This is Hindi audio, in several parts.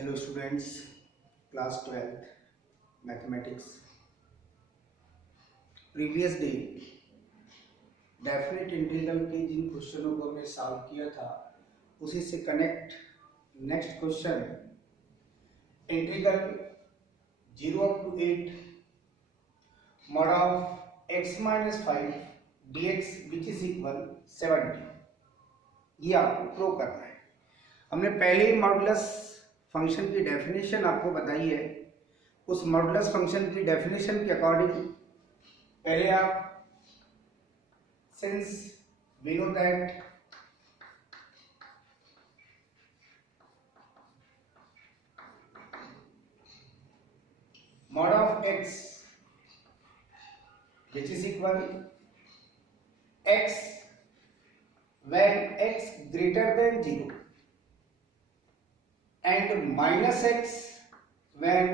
Hello students, class 12th mathematics. Previous day definite integral के जिन क्वेश्चनों को हमने सॉल्व किया था उसी से connect next question integral 0 up to 8 mod of x minus 5 dx which is equal 70। ये आपको प्रूव करना है। हमने पहले ही मॉडुलस फंक्शन की डेफिनेशन आपको बताई है। उस मॉडुलस फंक्शन की डेफिनेशन के अकॉर्डिंग पहले आप since we know that mod of x which is equal x when x greater than 0 and minus x when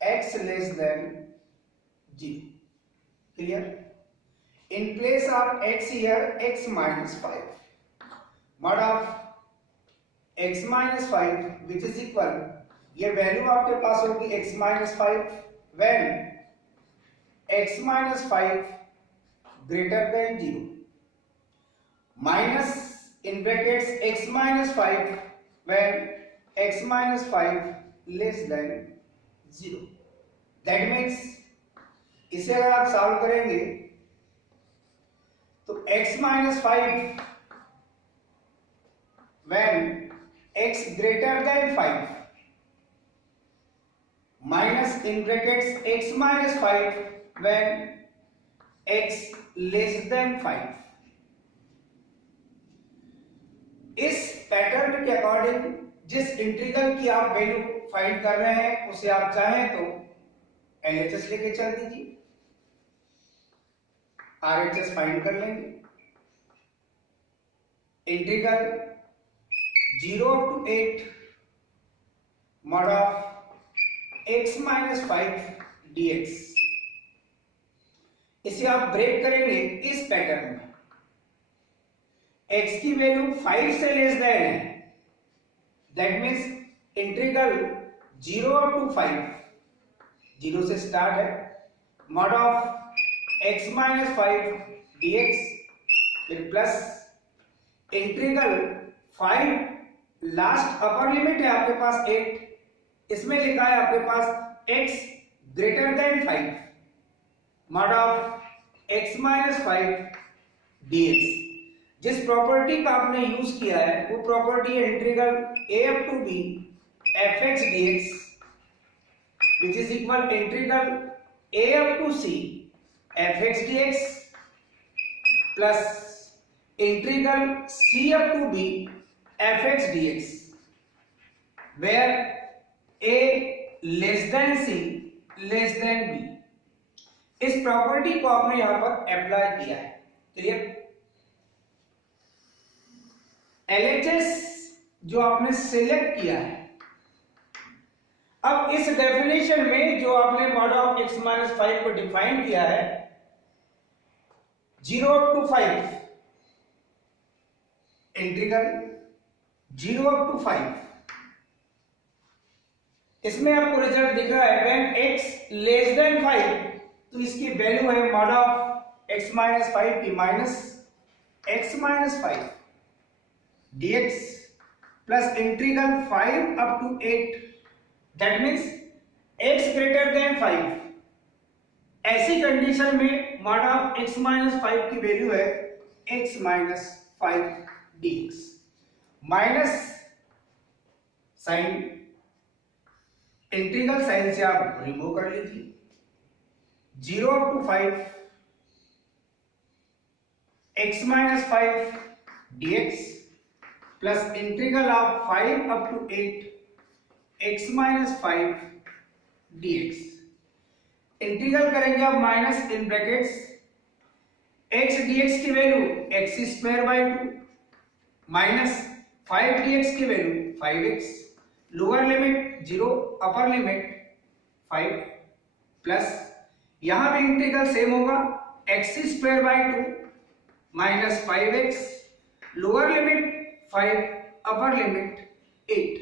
x less than 0. Clear? In place of x here, x minus 5. Mod of x minus 5 which is equal, ये वैल्यू आपके पास होगी x minus 5 when x minus 5 greater than 0 minus in brackets x minus 5 when x minus 5 less than 0। That means इसे अगर आप सॉल्व करेंगे तो x minus 5 when x greater than 5 minus in brackets x minus 5 when x less than 5। इस पैटर्न के अकॉर्डिंग जिस इंटीग्रल की आप वैल्यू फाइंड कर रहे हैं उसे आप चाहें तो LHS लेके चल दीजिए, RHS फाइंड कर लेंगे। Integral 0 up to 8 mod of x minus 5 dx, इसे आप ब्रेक करेंगे इस पैटर्न में। x की वैल्यू 5 से लेस देन है, that means integral 0 up to 5, 0 से स्टार्ट है, mod of x minus 5 dx फिर plus integral 5 last upper limit है आपके पास 8, इसमें लिखा है आपके पास x greater than 5, mod of x minus 5 dx। जिस प्रॉपर्टी का आपने यूज किया है वो प्रॉपर्टी है integral a up to b fx dx which is equal integral a up to c fx dx plus integral c up to b fx dx where a less than c less than b। इस प्रॉपर्टी को आपने यहां पर अप्लाई किया है। क्लियर? LHS जो आपने सिलेक्ट किया है, अब इस डेफिनेशन में जो आपने मॉड ऑफ x minus 5 को डिफाइन किया है 0 up to 5, integral 0 up to 5, इसमें आपको रिजल्ट दिख रहा है when x less than 5, तो इसकी वैल्यू है मॉड ऑफ x minus 5 की minus x minus 5 dx plus integral 5 up to 8, that means x greater than 5। ऐसी कंडीशन में मॉड ऑफ x minus 5 की वैल्यू है x minus 5 dx minus sign, integral sine से आप रिमूव कर लीजिए, 0 up to 5 x minus 5 dx plus integral of 5 up to 8 x minus 5 dx। Integral करेंगे आप minus in brackets x dx की value x square by 2 minus 5 dx की value 5x, lower limit 0 upper limit 5 plus यहां भी इंटीग्रल सेम होगा x square by 2 minus 5x, lower limit 5 upper limit 8।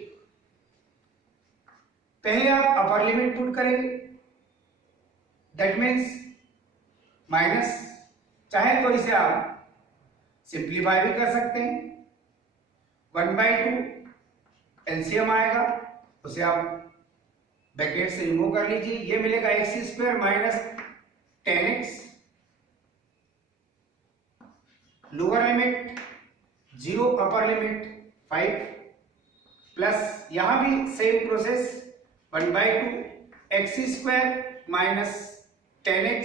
पहले आप अपर लिमिट पुट करेंगे, दैट मीन्स माइनस, चाहे तो इसे आप सिंप्लीफाई भी कर सकते हैं। 1/2 एलसीएम आएगा, उसे आप ब्रैकेट से रिमूव कर लीजिए, ये मिलेगा x² minus 10x, lower limit 0, upper limit 5, plus यहां भी same process 1/2 x² minus 10x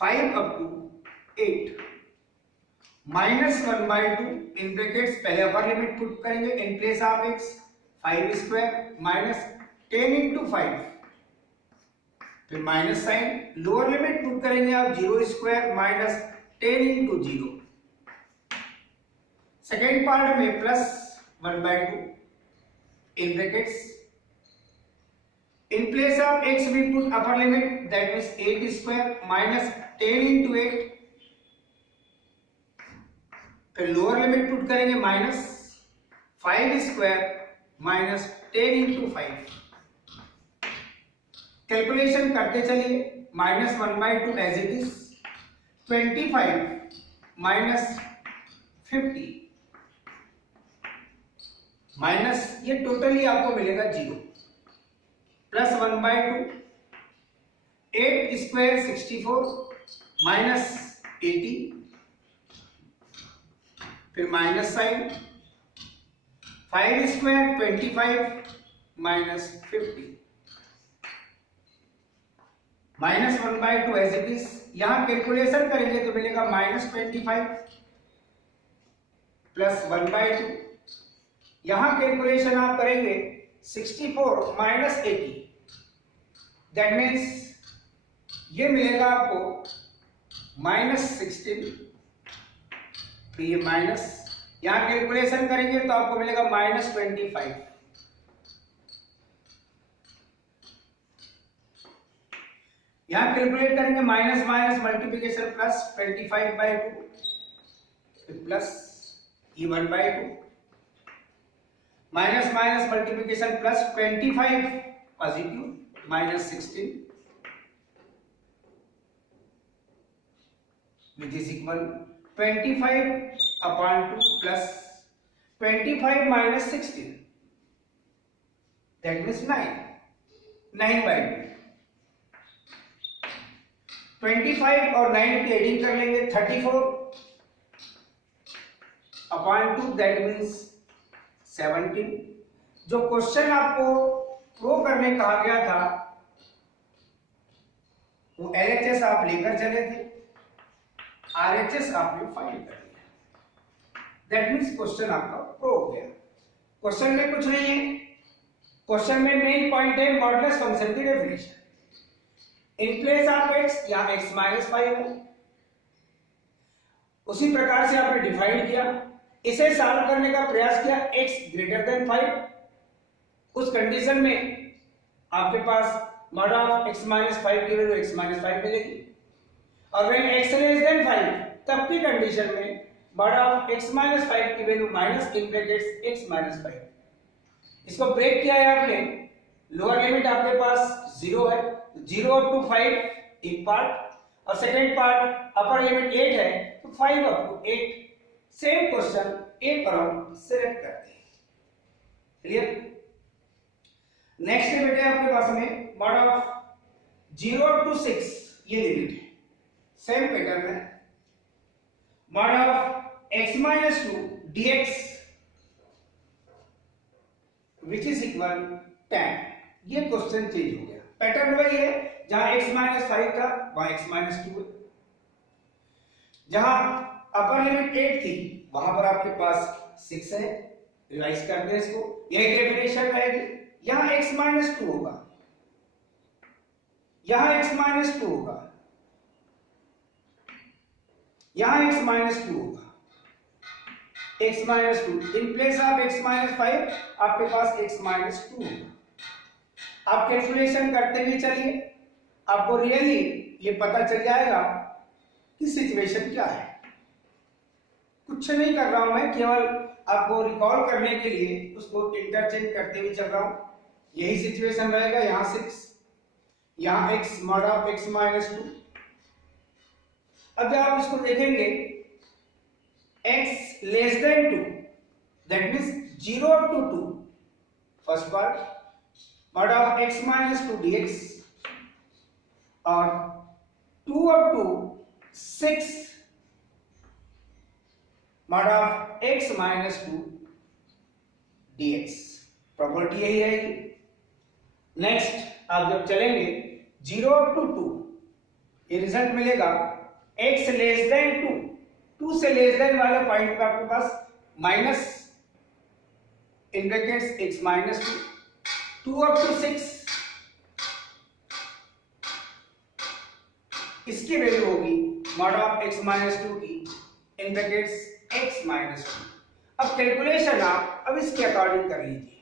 5 up to 8 minus 1/2 in brackets, पहले अपर लिमिट पुट करेंगे in place of x 5² minus 10 into 5, फिर minus sign, lower limit put करेंगे आप 0² माइनस 10 इंटू 0, सेकेंड पार्ट में plus 1/2 in brackets, in place of x we put upper limit, that means 8² minus 10 into 8, फिर लोअर लिमिट पुट करेंगे माइनस 5² माइनस 10 into 5, कैलकुलेशन करते चलिए, minus 1/2 as it is, 25 minus 50 minus, ये टोटली आपको मिलेगा 0, प्लस 1/2 8² 64 माइनस 80, फिर minus sign, 5² 25 minus 50 minus 1/2 as it is, यहां कैलकुलेशन करेंगे तो मिलेगा माइनस 25 प्लस 1/2, यहां कैलकुलेशन आप करेंगे 64 माइनस 80, दैट मीन्स ये मिलेगा आपको माइनस 16, फिर ये माइनस, यहां कैलकुलेशन करेंगे तो आपको मिलेगा माइनस 25, यहां कैलकुलेट करेंगे minus minus multiplication plus 25/2 plus ये 1/2, minus minus multiplication plus 25 positive minus 16 which is equal 25 upon 2 plus 25 minus 16, that means 9/2, 25 और 9 की एडिंग कर लेंगे 34 अपॉन 2, दैट मीन्स 17। जो क्वेश्चन आपको प्रो करने कहा गया था वो LHS आप लेकर चले थे, RHS आपने फाइल कर लिया, दैट मीन्स क्वेश्चन आपका प्रो हो गया। क्वेश्चन में कुछ नहीं है, क्वेश्चन में मेन पॉइंट है मॉडुलस फंक्शन की definition. In place of x या x - 5 है, उसी प्रकार से आपने डिफाइन किया, इसे सॉल्व करने का प्रयास किया x ग्रेटर देन 5, उस कंडीशन में आपके पास मॉड ऑफ x - 5 की वैल्यू x - 5 मिलेगी, और व्हेन x लेस देन 5 तब की कंडीशन में मॉड ऑफ x - 5 की value minus in brackets x - 5। इसको ब्रेक किया है आपने, लोअर लिमिट आपके पास 0 है, 0 अप टू 5 एक पार्ट, और सेकेंड पार्ट अपर लिमिट 8 है तो 5 अप टू 8। सेम क्वेश्चन एक और हम सिलेक्ट करते हैं। क्लियर? नेक्स्ट है बेटे आपके पास में मॉड ऑफ 0 अप टू 6, ये लिमिट है, सेम पैटर्न है। Mod of x - 2 dx which is equal 10, ये क्वेश्चन चेंज हो गया, पैटर्न वही है, जहां x - 5 था वहां x - 2 है, जहां अपर लिमिट 8 थी वहां पर आपके पास 6 है। रिवाइज करते हैं इसको, यही डेफिनेशन रहेगी, यहां x - 2 होगा, यहां x - 2 होगा, यहां x - 2 होगा, x - 2 in place of x - 5 आपके पास x - 2 होगा। आप कैलकुलेशन करते हुए चलिए, आपको रियली ये पता चल जाएगा कि सिचुएशन क्या है। कुछ नहीं कर रहा हूं मैं, केवल आपको रिकॉल करने के लिए उसको इंटरचेंज करते हुए चल रहा हूं। यही सिचुएशन रहेगा, यहाँ 6, यहाँ x mod of x minus 2। अब जब आप इसको देखेंगे x less than 2, that means 0 up to 2, first part mod of x minus 2 dx, और 2 up to 6 mod of x minus 2 dx। Property यही रहेगी। नेक्स्ट आप जब चलेंगे 0 up to 2, ये रिजल्ट मिलेगा x लेस देन 2, 2 से लेस देन वाले पॉइंट पे आपके पास minus in brackets x minus 2, 2 up to 6, इसकी वैल्यू होगी मॉड ऑफ x माइनस 2 की इन ब्रैकेट्स x माइनस 2। अब कैलकुलेशन आप अब इसके अकॉर्डिंग कर लीजिए,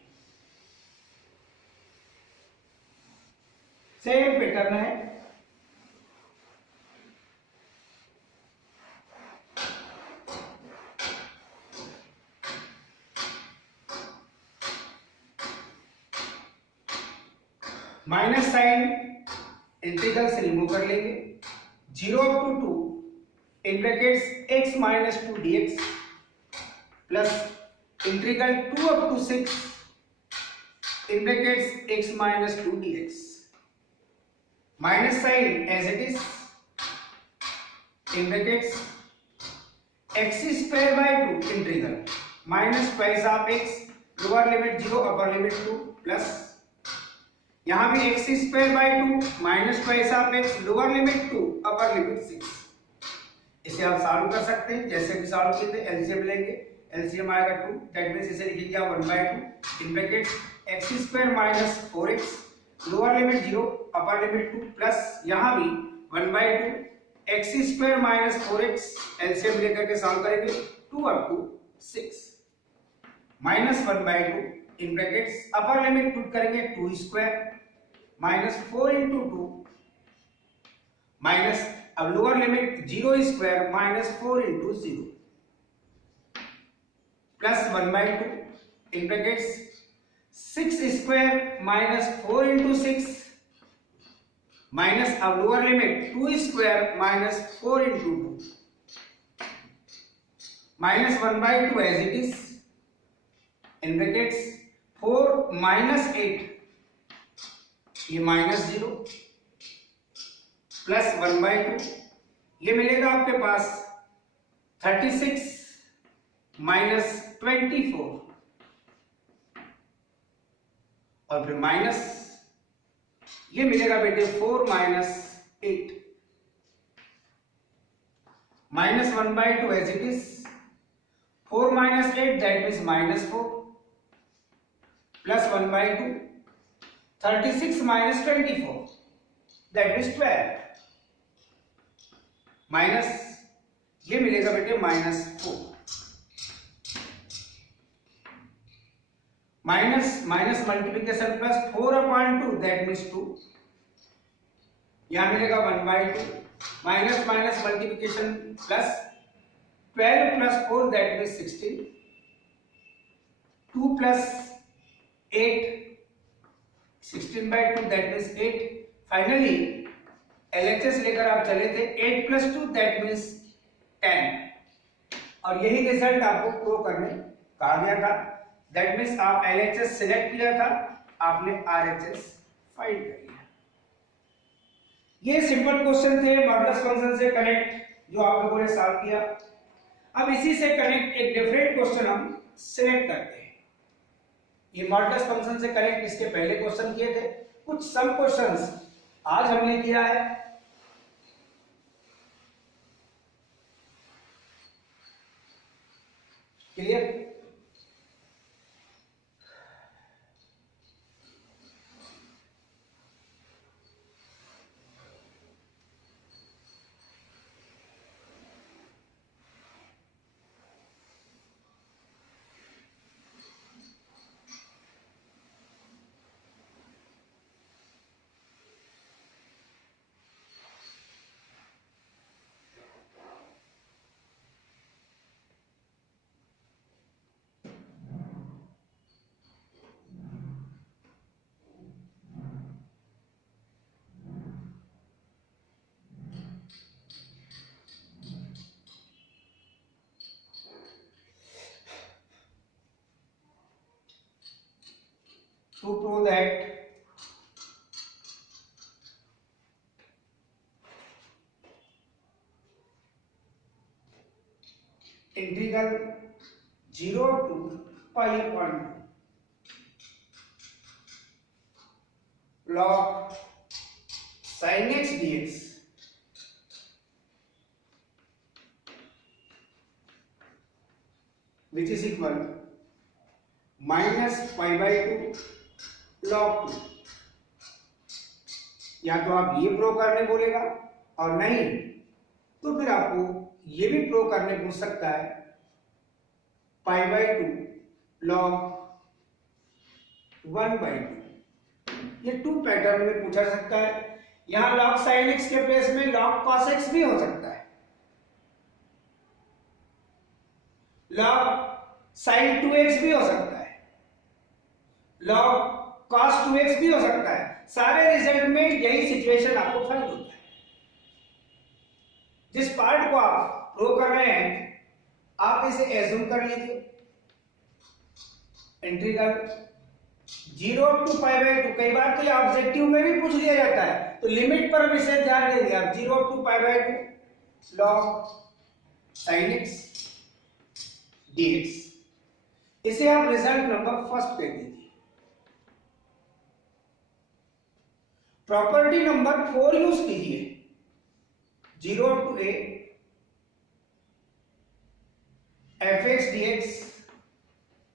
सेम पैटर्न है। माइनस साइन इंटीग्रल से रिमूव कर लेंगे, 0 up to 2 in brackets x minus 2 dx plus integral 2 up to 6 in brackets x minus 2 dx, minus sign as it is in brackets x square by 2 integral minus twice of x lower limit 0 upper limit 2 plus यहां भी x square by 2 minus twice of x lower limit 2 upper limit 6। इसे आप सॉल्व कर सकते हैं, जैसे भी सॉल्व किए थे एलसीएम लेंगे, एलसीएम आएगा 2, दैट मींस इसे लिखिए क्या 1/2 in bracket x square minus 4x lower limit 0 upper limit 2 plus यहां भी 1/2 x square minus 4x LCM लेकर के सॉल्व करेंगे 2 up to 6 minus 1/2 in brackets upper limit put करेंगे 2 स्क्वायर माइनस 4 into 2 माइनस अब lower limit 0 square minus 4 into 0 plus 1/2 in brackets 6 square minus 4 into 6 minus अब lower limit 2 square minus 4 into 2 minus 1/2 as it is in brackets 4 minus 8 ये माइनस 0 प्लस 1/2 ये मिलेगा आपके पास 36 माइनस 24 और फिर माइनस ये मिलेगा बेटे 4 माइनस 8 माइनस 1/2 एज इट इज 4 minus 8 that means minus 4 plus 1/2 36 minus 24 that is 12 minus ये मिलेगा बेटे minus 4 minus minus multiplication plus 4/2 that means 2 यहां मिलेगा 1/2 minus minus multiplication plus 12 plus 4 that means 16 2 plus 8 16/2 that means 8 finally LHS लेकर आप चले थे 8 प्लस 2 दैट मीन्स 10 और यही रिजल्ट आपको प्रो करने कहा गया था। दैट मीन्स आप एलएचएस सिलेक्ट किया था, आपने आरएचएस फाइंड कर लिया। ये सिंपल क्वेश्चन थे मॉडुलस फंक्शन से कनेक्ट जो आप लोगों ने सॉल्व किया। अब इसी से कनेक्ट एक डिफरेंट क्वेश्चन हम सिलेक्ट करते हैं। ये मॉडुलस फंक्शन से कनेक्ट इसके पहले क्वेश्चन किए थे, कुछ सम क्वेश्चंस आज हमने किया है। Clear? to prove that integral 0 to pi upon 2 log sin x dx which is equal minus pi by 2 log 2। या तो आप ये प्रूव करने बोलेगा और नहीं तो फिर आपको ये भी प्रूव करने पूछ सकता है पाई बाई 2 लॉग 1 बाई 2। ये 2 पैटर्न में पूछा जा सकता है। यहां लॉग साइन एक्स के प्लेस में लॉग कॉस एक्स भी हो सकता है, लॉग साइन 2x भी हो सकता है, लॉग कॉस 2x भी हो सकता है। सारे रिजल्ट में यही सिचुएशन आपको फाइंड होता है। जिस पार्ट को आप प्रूव कर रहे हैं आप इसे एज्यूम कर लीजिए इंटीग्रल 0 टू पाई बाई 2। कई बार तो ये ऑब्जेक्टिव में भी पूछ लिया जाता है तो लिमिट पर विशेष ध्यान देंगे आप। 0 to pi by 2 log sine x dx, इसे आप रिजल्ट नंबर फर्स्ट पे दीजिए। प्रॉपर्टी नंबर 4 यूज कीजिए। 0 to a fx dx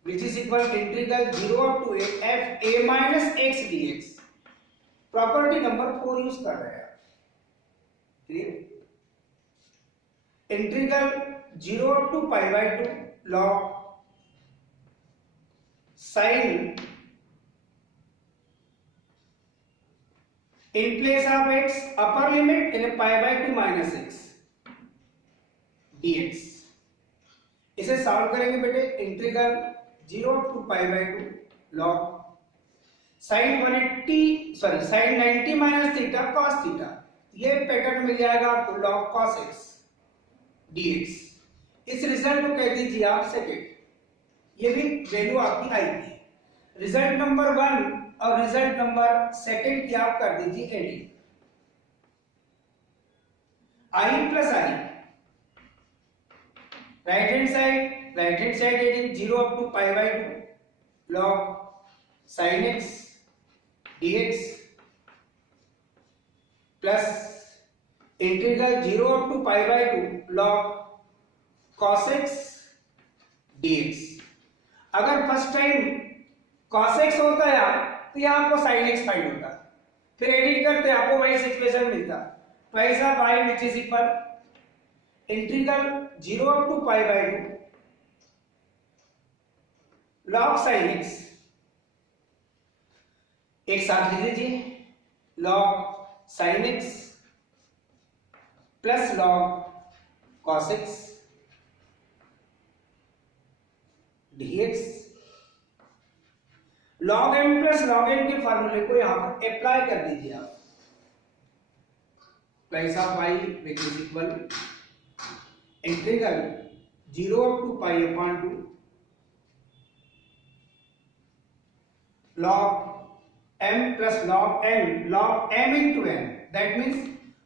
which is equal to integral 0 to a f a minus x dx। Property number 4 use कर रहे हैं। Clear? Integral 0 to pi by 2 log sin in place of x upper limit in pi by 2 minus x dx। इसे सॉल्व करेंगे बेटे। Integral 0 to pi by 2 log sin 90 माइनस थीटा cos थीटा, ये पैटर्न मिल जाएगा आपको log cos x dx। इस रिजल्ट को कह दीजिए आप सेकेंड, ये भी वैल्यू आपकी आई थी। रिजल्ट नंबर 1 और रिजल्ट नंबर सेकेंड की आप कर दीजिए adding. I plus I right hand side adding 0 up to pi by 2 log sin x dx plus integral 0 up to pi by 2 log cos x dx। अगर फर्स्ट टाइम cos x होता है तो यहां आपको sin x फाइंड होता, फिर एडिट करते आपको वही सिचुएशन मिलता। पैसा pi which is equal integral 0 up to pi by 2 log sin x, एक साथ लिख लीजिए log sin x plus log cos x dx। log m plus log n के फार्मूले को यहां पर अप्लाई कर दीजिए आप। Plus of y which is equal integral 0 up to pi upon 2 log m plus log m into n, that means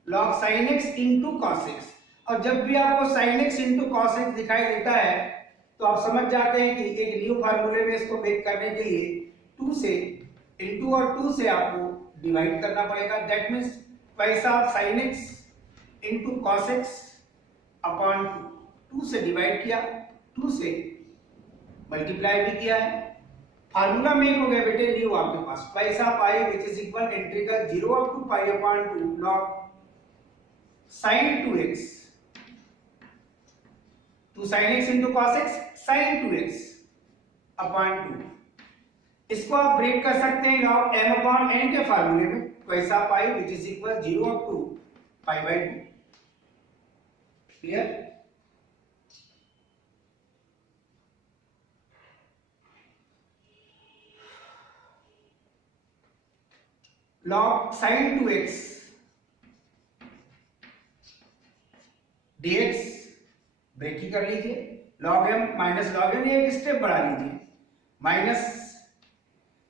log sin x into cos x। और जब भी आपको sin x into cos x दिखाई देता है तो आप समझ जाते हैं कि एक न्यू फार्मूले में इसको मेक करने के लिए 2 से इनटू और 2 से आपको डिवाइड करना पड़ेगा। दैट मींस पैसा आप sin x into cos x upon 2 से डिवाइड किया, 2 से मल्टीप्लाई भी किया है, फार्मूला मेक हो गया बेटे न्यू आपके पास। पैसा pi which is equal integral 0 up to pi upon 2 log sin 2x, 2 sin x into cos x sin 2x upon 2। इसको आप ब्रेक कर सकते हैं log m अपॉन n के फार्मूले में। पैसा pi which is equal 0 up to pi by 2। Clear? log sin 2x dx break ही कर लीजिए। log m minus log n एक स्टेप बढ़ा लीजिए, माइनस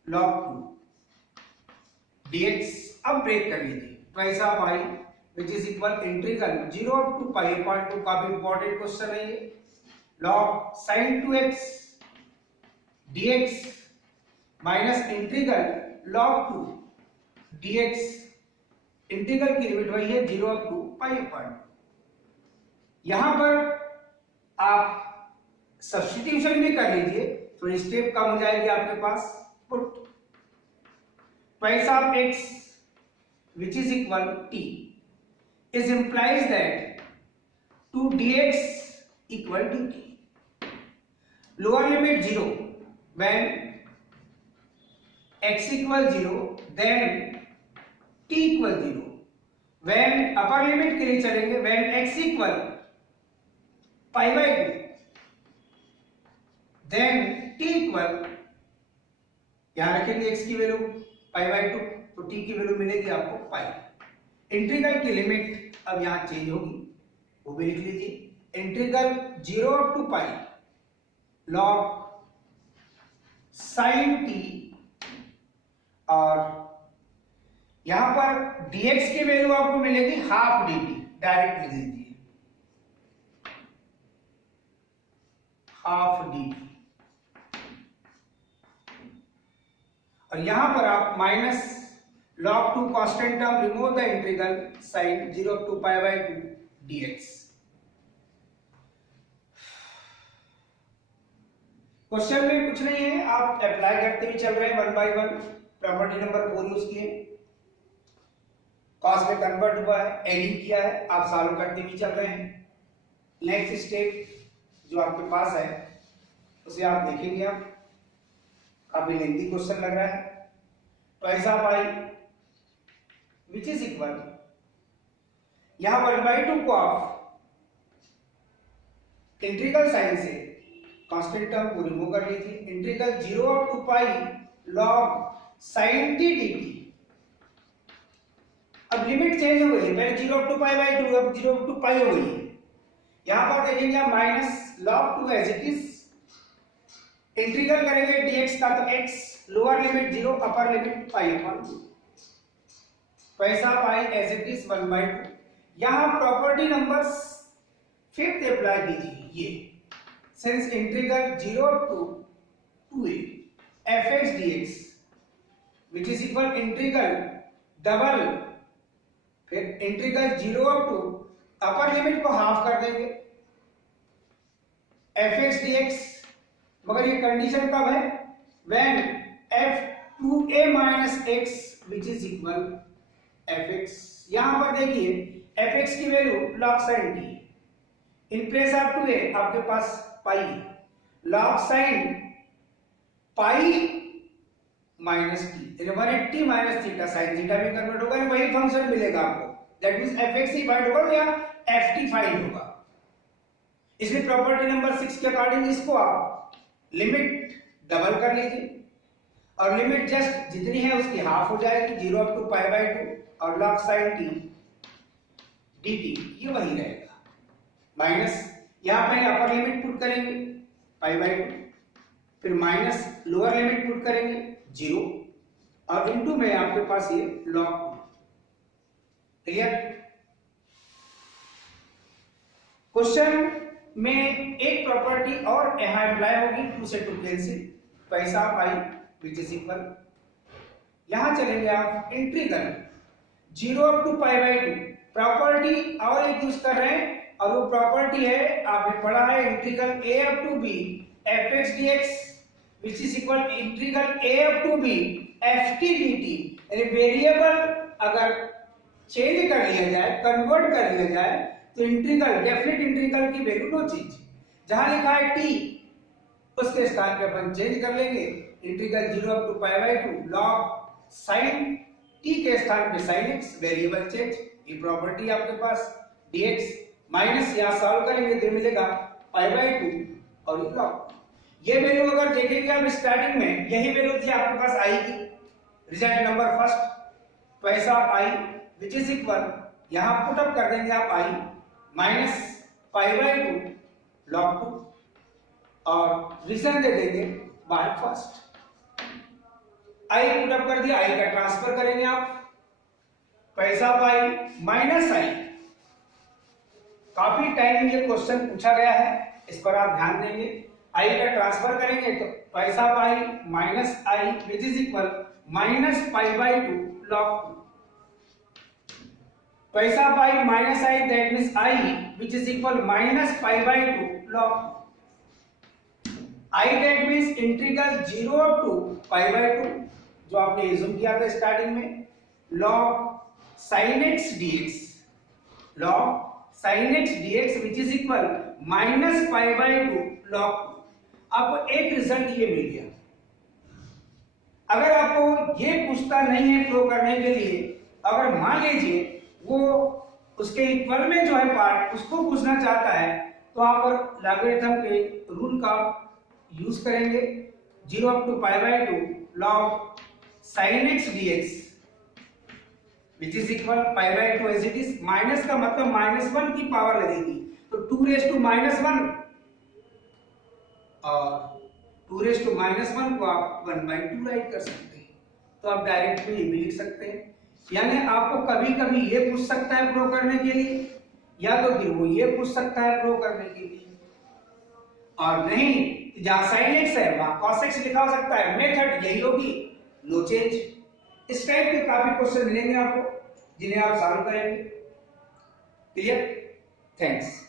log 2 dx। अब ब्रेक कर लीजिए, twice of I which is equal integral 0 to pi upon 2, काफी इंपॉर्टेंट क्वेश्चन है ये, log sin 2x dx minus integral log 2 dx, integral की लिमिट वही है 0 टू पाई अपॉन 2। यहां पर आप सब्स्टिट्यूशन भी कर लीजिए तो स्टेप कम हो जाएगी आपके पास। Put twice of x which is equal t is implies that 2 dx equal dt, lower limit 0 when x equal 0 then t equal 0, when upper limit के लिए चलेंगे when x equal pi by 2 then t equal, यहां रखेंगे x की वैल्यू पाई बाई 2 तो t की वैल्यू मिलेगी आपको पाई। इंटीग्रल की लिमिट अब यहां चेंज होगी, वो भी लिख लीजिए, integral 0 to pi log sin t, और यहां पर dx की वैल्यू आपको मिलेगी हाफ dt, डायरेक्ट लिख लीजिए हाफ dt, और यहां पर आप minus log 2 constant term, remove the integral sin 0 to pi by 2 dx। Question में कुछ नहीं है, आप अप्लाई करते हुए चल रहे हैं one by one. Property number 4 use किए, कॉस में कन्वर्ट हुआ है, एडिंग किया है, आप सॉल्व करते हुए चल रहे हैं। नेक्स्ट स्टेप जो आपके पास है उसे आप देखेंगे, आप काफी लेंथी क्वेश्चन लग रहा है। Twice of I which is equal, यहां 1/2 को आप इंटीग्रल साइन से कांस्टेंट टर्म को रिमूव कर लीजिए, integral 0 to pi log sin t dt। अब लिमिट चेंज हो गई है, पहले 0 टू पाई बाई 2, अब 0 टू पाई हो गई है। यहां पर देखेंगे आप minus log 2 as it is, integral करेंगे dx का तो x, lower limit 0, upper limit pi upon 2, पैसा पाई एज इट इज 1/2। यहां प्रॉपर्टी नंबर 5 अप्लाई कीजिए, ये since integral 0 to 2a fx dx which is equal integral double, फिर इंटीग्रल 0 टू अपर लिमिट को हाफ कर देंगे fx dx, मगर ये कंडीशन कब है, when f2a minus x which is equal fx। यहां पर देखिए fx की value log sin t, in place of 2a आपके पास पाई, log sin pi minus T, 180 minus theta sine theta में कन्वर्ट होगा, वही फंक्शन मिलेगा आपको, that means fx he find होगा या ft फाइंड होगा। इसलिए प्रॉपर्टी नंबर 6 के अकॉर्डिंग इसको आप लिमिट डबल कर लीजिए, और लिमिट जस्ट जितनी है उसकी हाफ हो जाएगी, 0 टू पाई बाई 2, और log sin t dt ये वही रहेगा, माइनस यहां पहले अपर लिमिट पुट करेंगे पाई बाई 2, फिर माइनस लोअर लिमिट पुट करेंगे 0, और इनटू में आपके पास ये log 2। क्लियर? क्वेश्चन में एक प्रॉपर्टी और यहां अप्लाई होगी, 2 से 2 कैंसिल, पैसा पाई विच इज इक्वल, यहां चलेंगे आप integral 0 to pi by 2, property और एक यूज कर रहे हैं, और वो प्रॉपर्टी है आपने पढ़ा है integral a up to b fx dx which is equal integral a up to b ft dt। यानी वेरिएबल अगर चेंज कर लिया जाए, कन्वर्ट कर लिया जाए, तो इंटीग्रल डेफिनेट इंटीग्रल की वैल्यू नो चेंज, जहां लिखा है t उसके स्थान पे अपन चेंज कर लेंगे, integral 0 to pi by 2 log sin t के स्थान पे sin x, वेरिएबल चेंज, ये प्रॉपर्टी आपके पास dx माइनस यहां सॉल्व करेंगे तो मिलेगा पाई बाई 2 और ये log। ये वैल्यू अगर देखेंगे आप स्टार्टिंग में यही वैल्यू थी आपके पास आई की, रिजल्ट नंबर फर्स्ट पैसा आई विच इज इक्वल, यहां पुट अप कर देंगे आप आई माइनस पाई बाई 2 log 2 और रीजन दे देंगे by first. I put up कर दिया, आई का ट्रांसफर करेंगे आप, पैसा पाई माइनस आई। काफी टाइम ये क्वेश्चन पूछा गया है, इस पर आप ध्यान देंगे। आई का ट्रांसफर करेंगे तो पैसा pi minus I which is equal minus pi by 2 log 2। पैसा pi minus I that means I which is equal minus pi by 2 log 2। I that means integral 0 to pi by 2 जो आपने एज्यूम किया था स्टार्टिंग में, log sin x dx, log sin x dx विच is equal minus pi by 2 log 2। आपको एक रिजल्ट ये मिल गया। अगर आपको ये पूछता नहीं है प्रूव करने के लिए, अगर मान लीजिए वो उसके इक्वल में जो है पार्ट उसको पूछना चाहता है, तो आप लॉगरिथम के रूल का यूज करेंगे, 0 up to pi by 2 log sin x dx विच इज इक्वल pi by 2 as it is. Minus का मतलब -1 की पावर लगेगी, तो 2 रेज टू -1 और 2 रेज टू -1 को आप 1/2 राइट कर सकते हैं। तो आप डायरेक्टली ये भी लिख सकते हैं। यानी आपको कभी कभी ये पूछ सकता है प्रूव करने के लिए, या तो फिर वो ये पूछ सकता है प्रूव करने के लिए, और नहीं जहां sin x है वहां cos x लिखा हो सकता है। मेथड यही होगी, नो चेंज। इस टाइप के काफी क्वेश्चन मिलेंगे आपको जिन्हें आप सॉल्व करेंगे। क्लियर? थैंक्स।